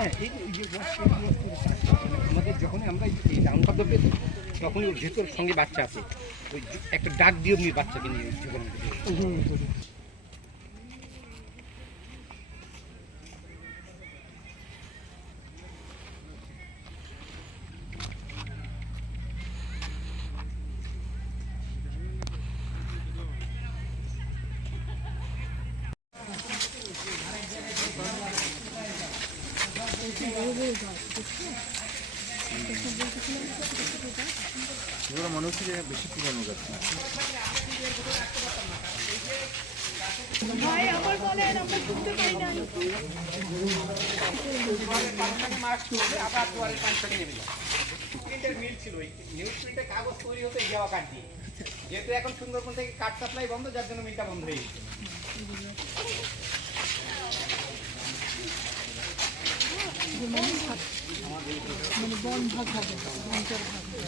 হ্যাঁ এই যে আমাদের যখনই আমরা এই রাউন্ড পেয়েছি তখনই ওর ভেতর সঙ্গে বাচ্চা আছে। ওই একটা ডাক দিয়ে বাচ্চাকে নিয়ে জীবন এগুলো মনে হচ্ছে যে বেশি পুরনো গাছ কাগজ তৈরি হতে গেওয়া কাঠ দিয়ে যেহেতু এখন সুন্দরবন থেকে কাঠ সাপ্লাই বন্ধ, যার জন্য মিলটা বন্ধ হয়ে গেছে। মানে বন ভাগ হবে বনটার ভাগ হবে।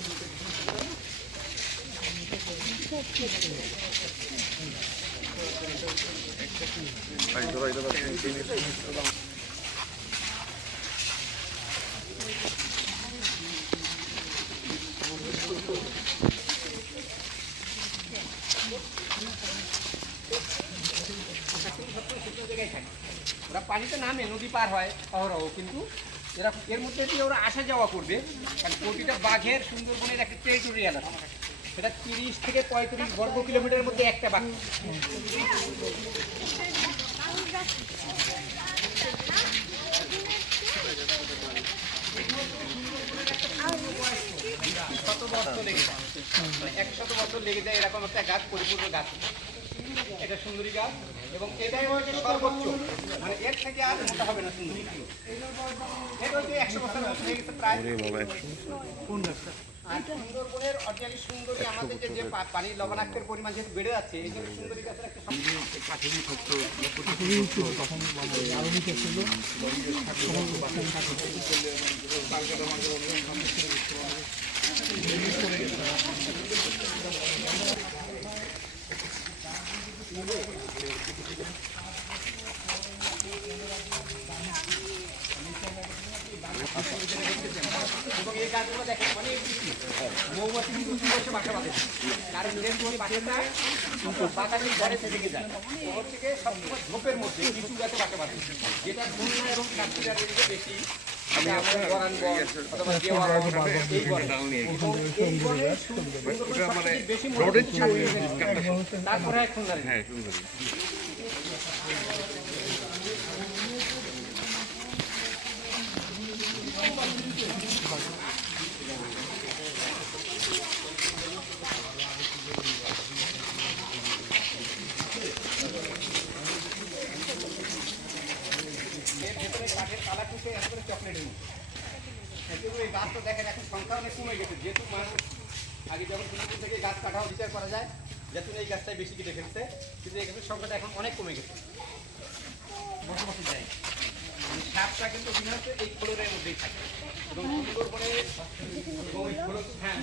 ভাই ধরো এটা শুকনো জায়গায় থাকে ওরা পানিতে নামে নদী পার হয় অহরহ কিন্তু এরা এর মধ্যে দিয়ে ওরা আসা যাওয়া করবে। কারণ প্রতিটা বাঘের সুন্দরবনের একটা টেরিটোরিয়াল আছে। সেটা তিরিশ থেকে পঁয়ত্রিশ বর্গ কিলোমিটারের মধ্যে একটা বাঘ। শত বছর লেগে যায়। একশত বছর লেগে যায় এরকম একটা গাছ পরিপূর্ণ গাছ। এটা সুন্দরী গাছ এবং এটাই হচ্ছে সর্বোচ্চ। মানে এর থেকে আর মোটা হবে না সুন্দরী এটা হচ্ছে একশো বছর হয়ে গেছে প্রায় বাবা আর সুন্দরবনের অরিজিনালি সুন্দরী আমাদের যে যে পানির লবণাক্তের পরিমাণ যেহেতু বেড়ে যাচ্ছে এই জন্য সুন্দরী গাছের একটা সম- এবং এই গাছগুলো দেখেন অনেক বেশি মৌমাছি কিন্তু উঁচু বসে বাসা বাঁধে কারণ যেহেতু ওই বাসাটা বাগানের ঘরে থেকে যায় বাসা বাঁধে যেটা খুলনা এবং বেশি থাকে। তারপরে এখন হ্যাঁ টুকে একবারে চকলেটের মতো। কিন্তু এই গাছ তো দেখেন, এখন সংখ্যা অনেক কমে গেছে। যেহেতু মানুষ আগে যখন সুন্দরবন থেকে গাছ কাটাও বিচার করা যায়, যেহেতু এই গাছটাই বেশি কেটে ফেলছে, কিন্তু এই গাছের সংখ্যাটা এখন অনেক কমে গেছে। বসবাসী যায় মানে সাপটা কিন্তু বিশেষত এই ফ্লোরের মধ্যেই থাকে। এবং এই ফ্লোর হ্যাঁ